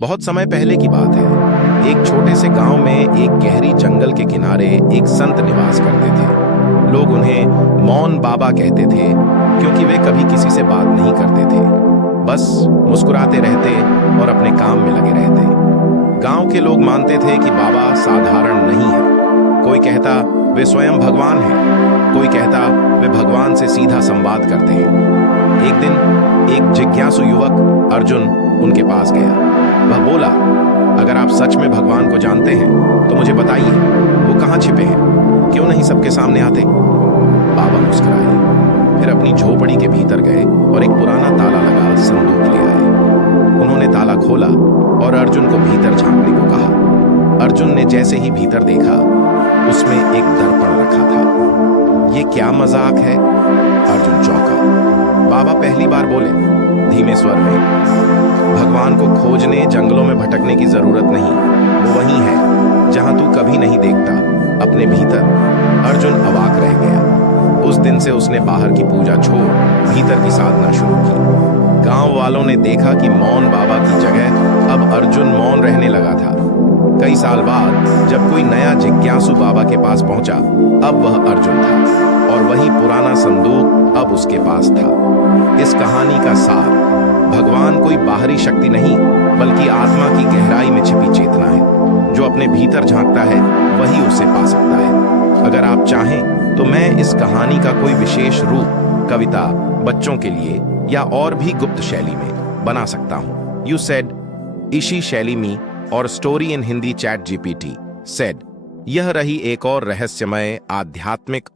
बहुत समय पहले की बात है। एक छोटे से गांव में एक गहरी जंगल के किनारे एक संत निवास करते थे। लोग उन्हें मौन बाबा कहते थे क्योंकि वे कभी किसी से बात नहीं करते थे, बस मुस्कुराते रहते और अपने काम में लगे रहते। गांव के लोग मानते थे कि बाबा साधारण नहीं है। कोई कहता वे स्वयं भगवान हैं, कोई कहता वे भगवान से सीधा संवाद करते हैं। एक दिन एक जिज्ञासु युवक अर्जुन उनके पास गया। वह बोला, अगर आप सच में भगवान को जानते हैं तो मुझे बताइए, वो कहाँ छिपे हैं, क्यों नहीं सबके सामने आते? बाबा मुस्कुराए, फिर अपनी झोपड़ी के भीतर गए और एक पुराना ताला लगा संदूक ले आए। उन्होंने ताला खोला और अर्जुन को भीतर झांकने को कहा। अर्जुन ने जैसे ही भीतर देखा, उसमें एक दर्पण रखा था। ये क्या मजाक है? अर्जुन चौंका। बाबा पहली बार बोले धीमे स्वर में, भगवान को खोजने जंगलों में भटकने की जरूरत नहीं, वो वहीं है जहां तू कभी नहीं देखता, अपने भीतर। अर्जुन अवाक रह गया। उस दिन से उसने बाहर की पूजा छोड़ भीतर की साधना शुरू की। गांव वालों ने देखा कि मौन बाबा की जगह अब अर्जुन मौन रहने लगा था। कई साल बाद जब कोई नया जिज्ञासु बाबा के पास पहुंचा, अब वह अर्जुन था और वही पुराना संदूक अब उसके पास था। इस कहानी का सार, भगवान कोई बाहरी शक्ति नहीं बल्कि आत्मा की गहराई में छिपी चेतना है। जो अपने भीतर झांकता है वही उसे पा सकता है। अगर आप चाहें तो मैं इस कहानी का कोई विशेष रूप कविता, बच्चों के लिए या और भी गुप्त शैली में बना सकता हूं। यू सेड इसी शैली में और story in Hindi chat GPT said. यह रही एक और रहस्यमय आध्यात्मिक